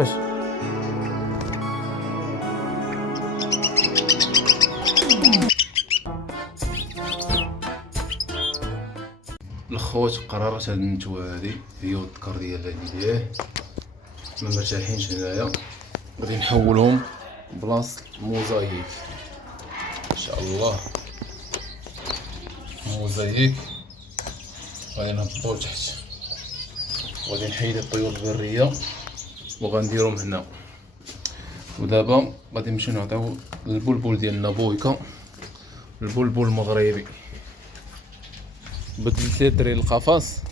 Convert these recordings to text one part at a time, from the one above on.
واش الخوت قررت هاد النتوه هادي هي والذكر ديالها اللي ليه ما مرتاحينش هنايا، غادي نحولهم بلاصه موزايك ان شاء الله. موزايك غادي نهبطو لتحت، وغادي نحيد الطيور البريه وغنديرهم هنا. ودابا غادي نمشيو نعطيو البلبل ديالنا بويكا، البلبل المغربي. بدلت ليه الدري القفص،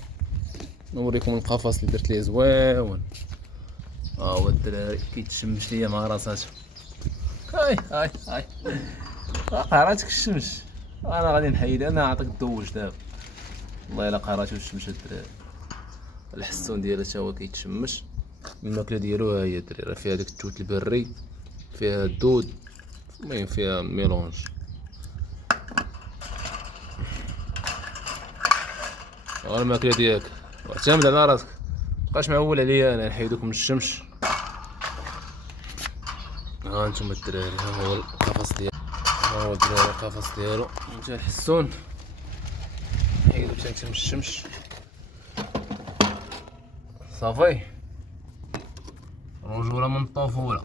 نوريكم القفص اللي درت ليه زويون. ها هو الدراري كيتشمش ليا مع راساتو. هاي قهراتك الشمس. انا غادي نحيد، انا نعطيك الدوج دابا. والله الا قهراتو الشمس الدراري. الحسون ديالها تا هو كيتشمش. الماكله ديالو ها هي الدراري، راه فيها داك التوت البري، فيها الدود، المهم فيها ميلونج. ها الماكله ديالك، واعتمد على راسك، مابقاش معول عليا انا نحيدوك من الشمس. ها انتم الدراري، ها هو القفص ديالو، ها هو الدراري القفص ديالو نتا الحسون نحيدو حتى من الشمس. صافي رجوله من الطفوله،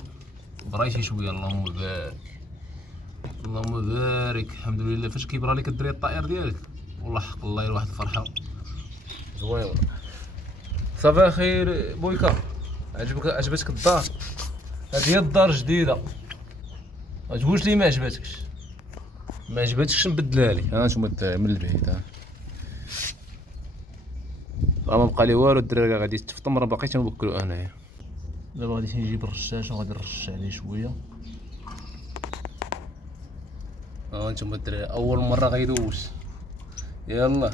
بريتي شويه. اللهم بارك، اللهم بارك. الحمد لله. فاش كيبرى لك الدري الطائر ديالك والله حق الله واحد الفرحه زوينه. صافي اخي بويكا، عجبتك الدار؟ هذه هي الدار الجديده. ما تقولش لي ما عجبتكش، ما عجبتكش نبدلها لك. ها نتوما الدراري من البيت، ها ما بقى لي والو. الدراري غادي يتفطم، راه باقي تنوكلو انايا. دابا غادي نجيب الرشاش وغادي نرش عليه شويه. ها نتوما الدراري اول مره غيدوز. يلا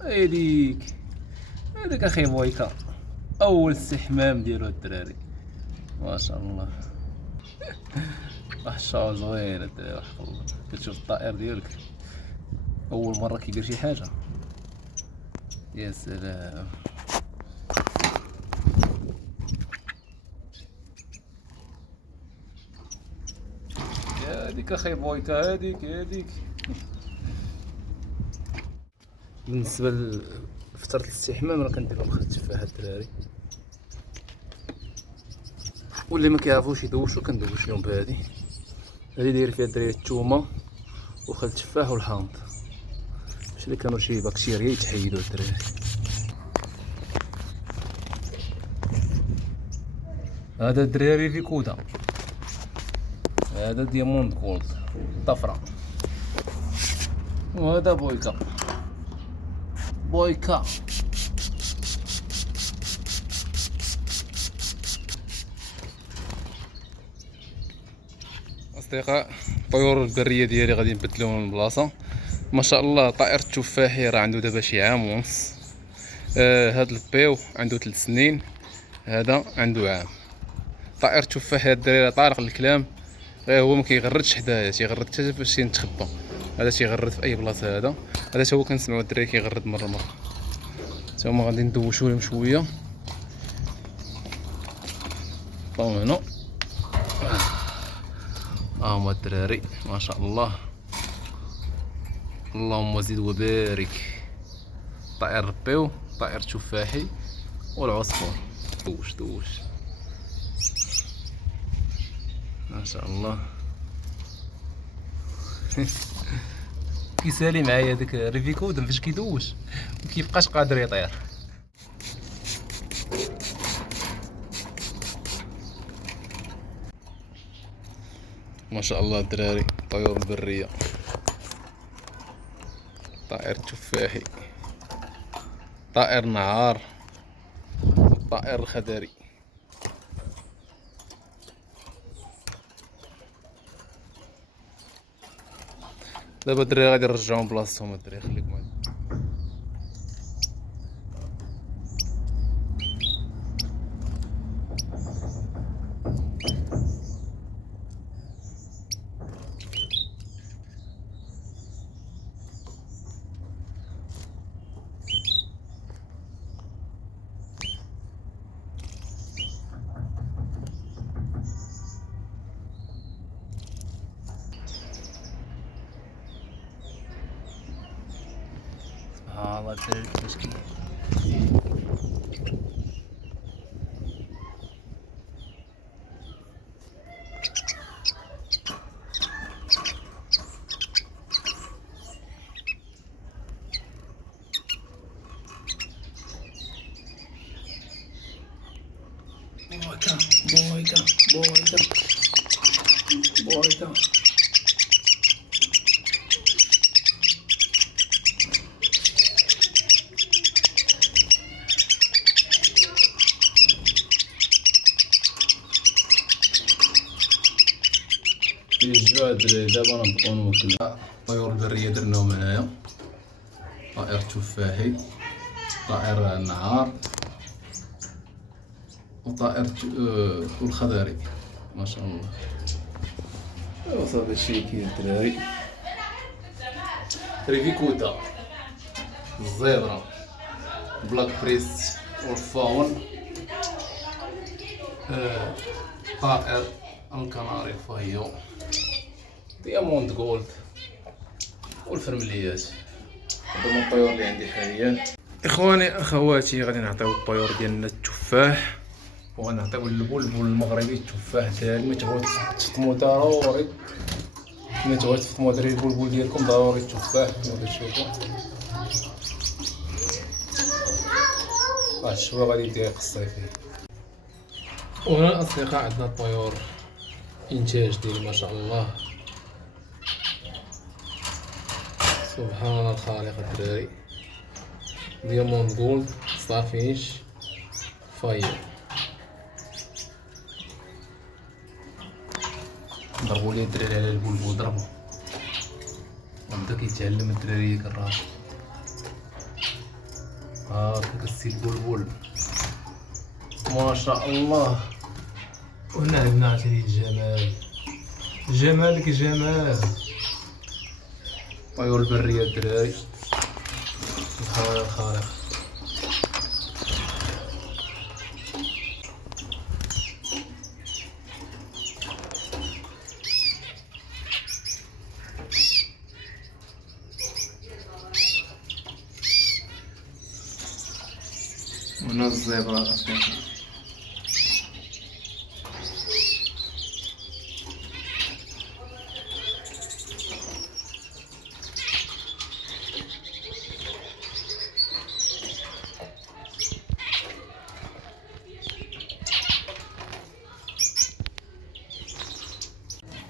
هذيك اخي بويكا اول استحمام ديالو الدراري، ما شاء الله. واحد الشعور زوين الدراري، حق الله. كتشوف الطائر ديالك اول مره كيدير شي حاجه، يا سلام. هذيك اخي بويكا، هذيك بالنسبه لفتره الاستحمام راه كندير لهم خل التفاحه الدراري، واللي ما كيعرفوش يدوشوا كندوش لهم بهذه. هذه داير فيها الدراري الثومه وخل التفاح والحامض، باش اللي كانوا شي بكتيريا يتحيدوا الدراري. هذا الدراري في كودا، هذا دياموند جولد طفره، وهذا بويكا. اصدقاء الطيور البريه ديالي غادي نبدلوهم البلاصه. ما شاء الله طائر التفاحي راه عنده دابا شي عام ونص. هاد البيو عنده 3 سنين، هذا عنده عام. طائر التفاحي هاد الدراري طارق للكلام، غير هو ما كيغردش حدايا، تيغرد حتى فاش ينتخبى. هذا تيغرد في اي بلاصه. هذا تا هو كنسمعوا الدراري كيغرد مره تا هما غادي ندوشو لهم شويه. طون هنا ها هما الدراري ما شاء الله، اللهم زد وبارك. طائر ربيو، طائر تفاحي والعصفور. دوش ما شاء الله. كيسالي معايا داك ريفيكودم فاش كيدوش مكيبقاش قادر يطير. ما شاء الله الدراري طيور البريه، طائر تفاحي، طائر نهار، طائر الخضري. دابا الدراري غادي نرجعهم بلاصتهم الدراري، خليكم معايا. ها الله الدراري كيفاش كاين. بويكا بويكا بويكا بويكا. الجوع الدراري دابا نبقاو نوكلو. الطيور البرية درناهم هنايا، طائر تفاحي، طائر النهار، وطائر الخضري ما شاء الله. ايوا صافي هادشي كاين الدراري. ريفيكوتا، الزبرة، بلاك بريست والفاون، طائر الكناري فايو، دياموند جولد والفرمليات. هادو هما الطيور اللي عندي حاليا. اخواني اخواتي غادي نعطيو الطيور ديالنا التفاح، وغنعطيو البلبل المغربي التفاح ديالي. ملي تبغيو تفطمو ضروري، ملي تبغيو تفطمو دراري البلبل ديالكم ضروري التفاح كما كتشوفو. واحد الشويه غادي يبدا يقصي فيه. وهنا الاصدقاء عندنا الطيور انتاج ديال ما شاء الله، سبحان الخالق الدراري. دياموند جولد، صافيش، فاير. ضربوا لي الدراري على البلبل، ضربوا وبدا كيتعلم الدراري ديك الراس. هاكا كسي البلبل ما شاء الله. وهنا عندنا عتيري الجمال، جمالك جمال. طيور البرية الدراري سبحان الخالق. وهنا الزبرة الأصفر.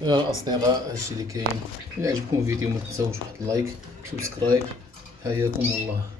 يا الأصدقاء هادشي اللي كاين. إلا عجبكم الفيديو ما تنساوش واحد اللايك سبسكرايب. حياكم الله.